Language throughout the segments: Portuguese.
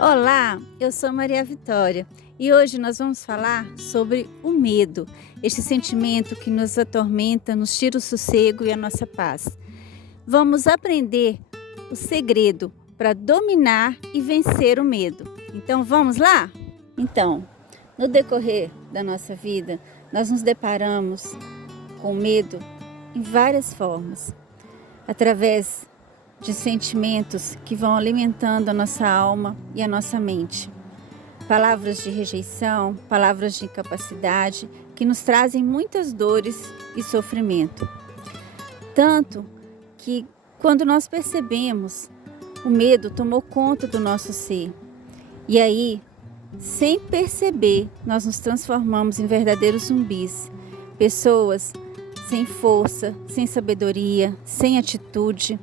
Olá, eu sou Maria Vitória e hoje nós vamos falar sobre o medo, este sentimento que nos atormenta, nos tira o sossego e a nossa paz. Vamos aprender o segredo para dominar e vencer o medo. Então vamos lá? Então, no decorrer da nossa vida, nós nos deparamos com medo em várias formas, através de sentimentos que vão alimentando a nossa alma e a nossa mente. Palavras de rejeição, palavras de incapacidade que nos trazem muitas dores e sofrimento. Tanto que quando nós percebemos, o medo tomou conta do nosso ser. E aí, sem perceber, nós nos transformamos em verdadeiros zumbis. Pessoas sem força, sem sabedoria, sem atitude,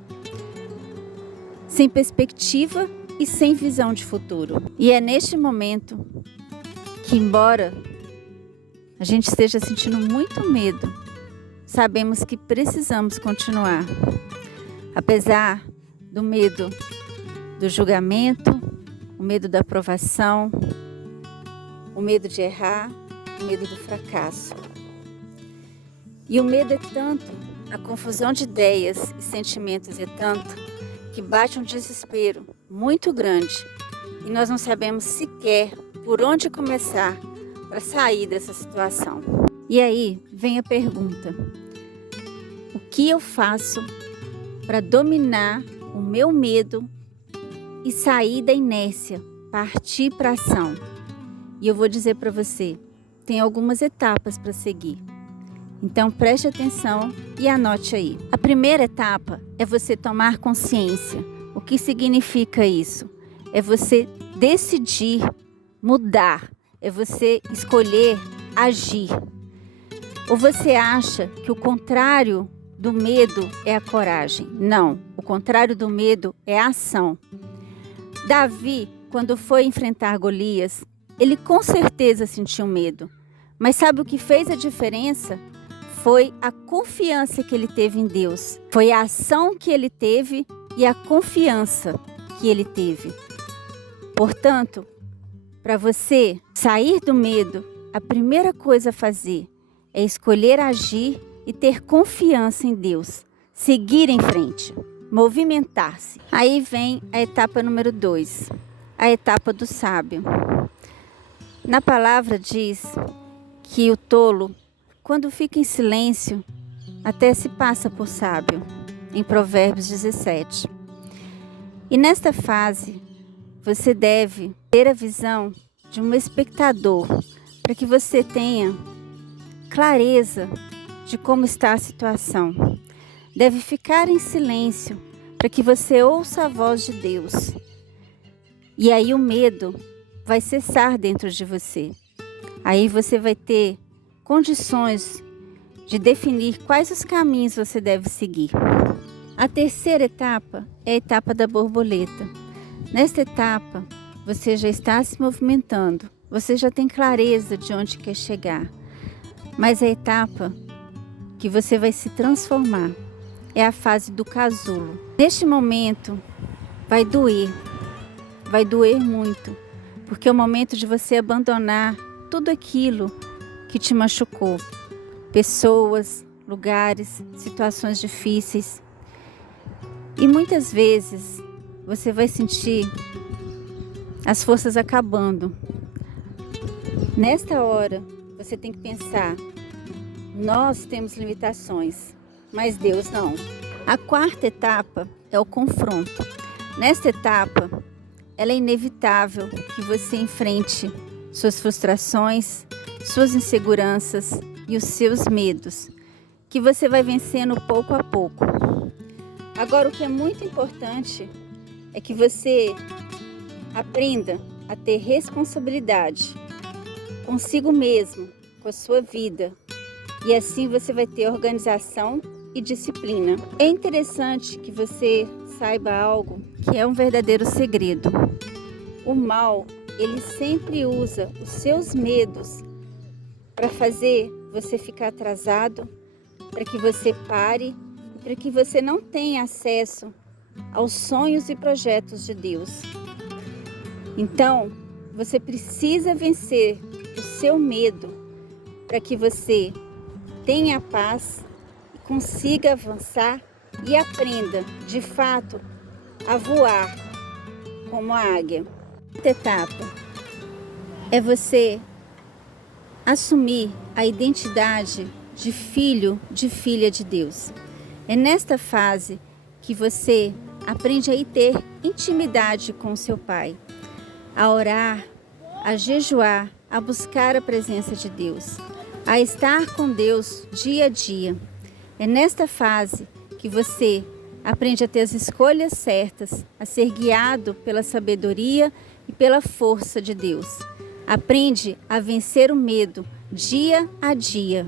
sem perspectiva e sem visão de futuro. E é neste momento que, embora a gente esteja sentindo muito medo, sabemos que precisamos continuar. Apesar do medo do julgamento, o medo da aprovação, o medo de errar, o medo do fracasso. E o medo é tanto, a confusão de ideias e sentimentos é tanto, que bate um desespero muito grande e nós não sabemos sequer por onde começar para sair dessa situação. E aí vem a pergunta: o que eu faço para dominar o meu medo e sair da inércia, partir para a ação? E eu vou dizer para você, tem algumas etapas para seguir. Então preste atenção e anote aí. A primeira etapa é você tomar consciência. O que significa isso? É você decidir mudar, é você escolher agir. Ou você acha que o contrário do medo é a coragem? Não, o contrário do medo é a ação. Davi, quando foi enfrentar Golias, ele com certeza sentiu medo. Mas sabe o que fez a diferença? Foi a confiança que ele teve em Deus. Foi a ação que ele teve e a confiança que ele teve. Portanto, para você sair do medo, a primeira coisa a fazer é escolher agir e ter confiança em Deus. Seguir em frente, movimentar-se. Aí vem a etapa número 2, a etapa do sábio. Na palavra diz que o tolo, quando fica em silêncio, até se passa por sábio, em Provérbios 17. E nesta fase, você deve ter a visão de um espectador, para que você tenha clareza de como está a situação. Deve ficar em silêncio, para que você ouça a voz de Deus. E aí o medo vai cessar dentro de você. Aí você vai ter condições de definir quais os caminhos você deve seguir. A terceira etapa é a etapa da borboleta. Nesta etapa, você já está se movimentando, você já tem clareza de onde quer chegar. Mas a etapa que você vai se transformar é a fase do casulo. Neste momento, vai doer muito, porque é o momento de você abandonar tudo aquilo que te machucou, pessoas, lugares, situações difíceis. E muitas vezes você vai sentir as forças acabando. Nesta hora, você tem que pensar: nós temos limitações, mas Deus não. A quarta etapa é o confronto. Nesta etapa, ela é inevitável que você enfrente suas frustrações, suas inseguranças e os seus medos, que você vai vencendo pouco a pouco. Agora, o que é muito importante é que você aprenda a ter responsabilidade consigo mesmo, com a sua vida, e assim você vai ter organização e disciplina. É interessante que você saiba algo que é um verdadeiro segredo. O mal, ele sempre usa os seus medos para fazer você ficar atrasado, para que você pare, para que você não tenha acesso aos sonhos e projetos de Deus. Então, você precisa vencer o seu medo para que você tenha paz e consiga avançar e aprenda, de fato, a voar como a águia. Outra etapa é você assumir a identidade de filho, de filha de Deus. É nesta fase que você aprende a ter intimidade com o seu Pai, a orar, a jejuar, a buscar a presença de Deus, a estar com Deus dia a dia. É nesta fase que você aprende a ter as escolhas certas, a ser guiado pela sabedoria e pela força de Deus. Aprende a vencer o medo dia a dia.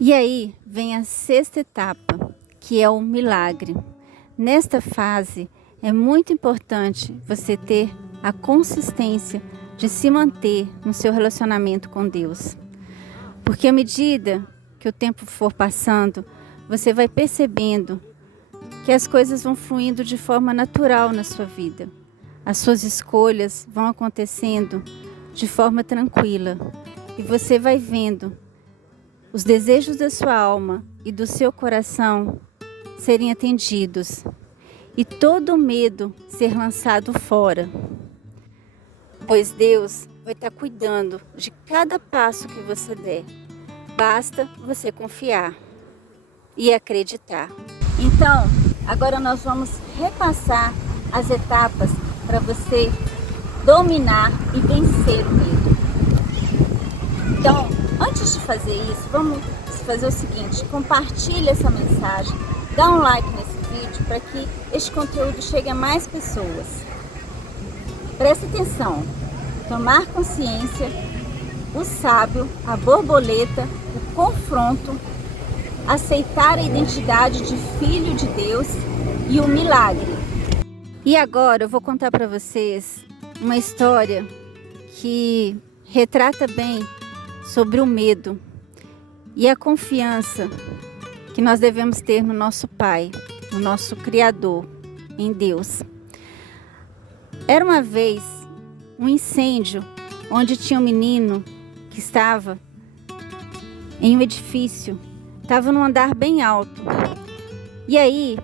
E aí vem a sexta etapa, que é o milagre. Nesta fase é muito importante você ter a consistência de se manter no seu relacionamento com Deus. Porque à medida que o tempo for passando, você vai percebendo que as coisas vão fluindo de forma natural na sua vida. As suas escolhas vão acontecendo de forma tranquila. E você vai vendo os desejos da sua alma e do seu coração serem atendidos. E todo o medo ser lançado fora. Pois Deus vai estar cuidando de cada passo que você der. Basta você confiar e acreditar. Então, agora nós vamos repassar as etapas para você dominar e vencer o medo. Então, antes de fazer isso, vamos fazer o seguinte: compartilhe essa mensagem, dá um like nesse vídeo para que este conteúdo chegue a mais pessoas. Preste atenção: tomar consciência, o sábio, a borboleta, o confronto, aceitar a identidade de filho de Deus e o milagre. E agora eu vou contar para vocês uma história que retrata bem sobre o medo e a confiança que nós devemos ter no nosso Pai, no nosso Criador, em Deus. Era uma vez um incêndio onde tinha um menino que estava em um edifício, estava num andar bem alto. E aí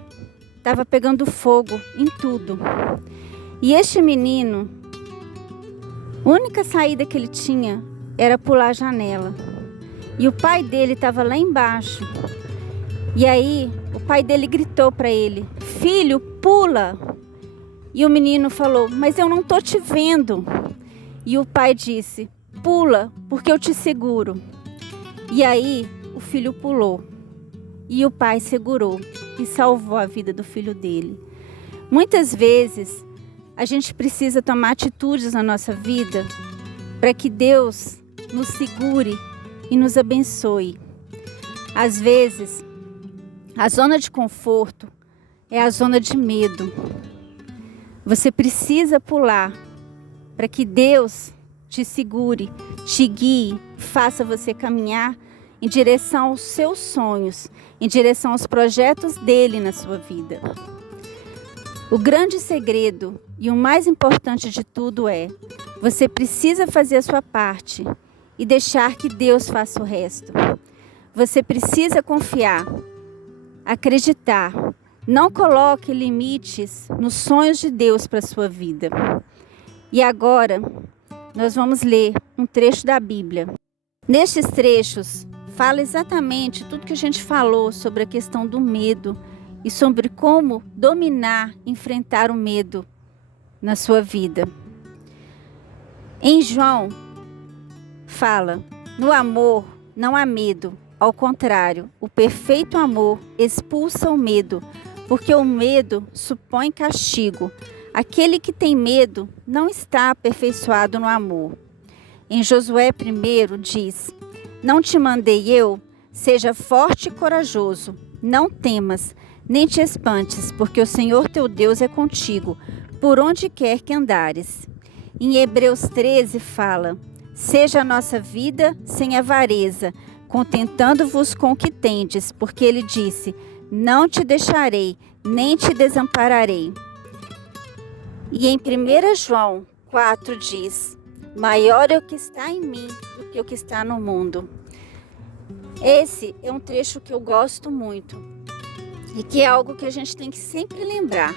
estava pegando fogo em tudo. E este menino, a única saída que ele tinha era pular a janela. E o pai dele estava lá embaixo. E aí o pai dele gritou para ele: "Filho, pula!" E o menino falou: "Mas eu não estou te vendo." E o pai disse: "Pula, porque eu te seguro." E aí o filho pulou. E o pai segurou e salvou a vida do filho dele. Muitas vezes a gente precisa tomar atitudes na nossa vida para que Deus nos segure e nos abençoe. Às vezes, a zona de conforto é a zona de medo. Você precisa pular para que Deus te segure, te guie, faça você caminhar em direção aos seus sonhos, em direção aos projetos dele na sua vida. O grande segredo e o mais importante de tudo é: você precisa fazer a sua parte e deixar que Deus faça o resto. Você precisa confiar, acreditar. Não coloque limites nos sonhos de Deus para a sua vida. E agora, nós vamos ler um trecho da Bíblia. Nestes trechos, fala exatamente tudo que a gente falou sobre a questão do medo e sobre como dominar, enfrentar o medo na sua vida. Em João, fala: no amor não há medo, ao contrário, o perfeito amor expulsa o medo, porque o medo supõe castigo. Aquele que tem medo não está aperfeiçoado no amor. Em Josué 1 diz: não te mandei eu? Seja forte e corajoso, não temas, nem te espantes, porque o Senhor teu Deus é contigo, por onde quer que andares. Em Hebreus 13 fala: seja a nossa vida sem avareza, contentando-vos com o que tendes, porque ele disse: não te deixarei, nem te desampararei. E em 1 João 4 diz: maior é o que está em mim do que o que está no mundo. Esse é um trecho que eu gosto muito e que é algo que a gente tem que sempre lembrar.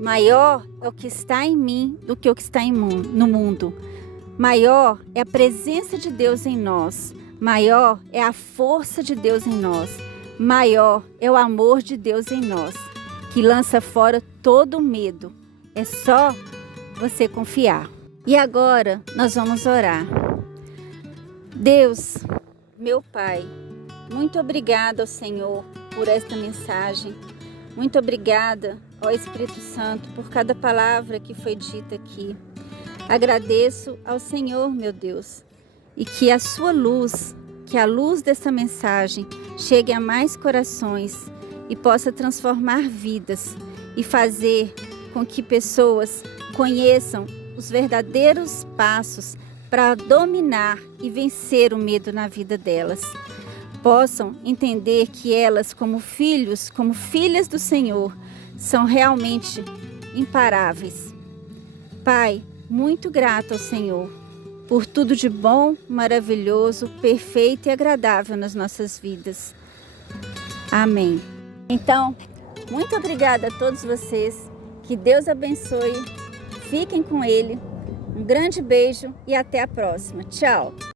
Maior é o que está em mim do que o que está no mundo. Maior é a presença de Deus em nós. Maior é a força de Deus em nós. Maior é o amor de Deus em nós, que lança fora todo o medo. É só você confiar. E agora nós vamos orar. Deus, meu Pai, muito obrigada ao Senhor por esta mensagem. Muito obrigada ao Espírito Santo por cada palavra que foi dita aqui. Agradeço ao Senhor, meu Deus, e que a sua luz, que a luz dessa mensagem chegue a mais corações e possa transformar vidas e fazer com que pessoas conheçam os verdadeiros passos para dominar e vencer o medo na vida delas. Possam entender que elas, como filhos, como filhas do Senhor, são realmente imparáveis. Pai, muito grato ao Senhor por tudo de bom, maravilhoso, perfeito e agradável nas nossas vidas. Amém. Então, muito obrigada a todos vocês. Que Deus abençoe. Fiquem com Ele. Um grande beijo e até a próxima. Tchau!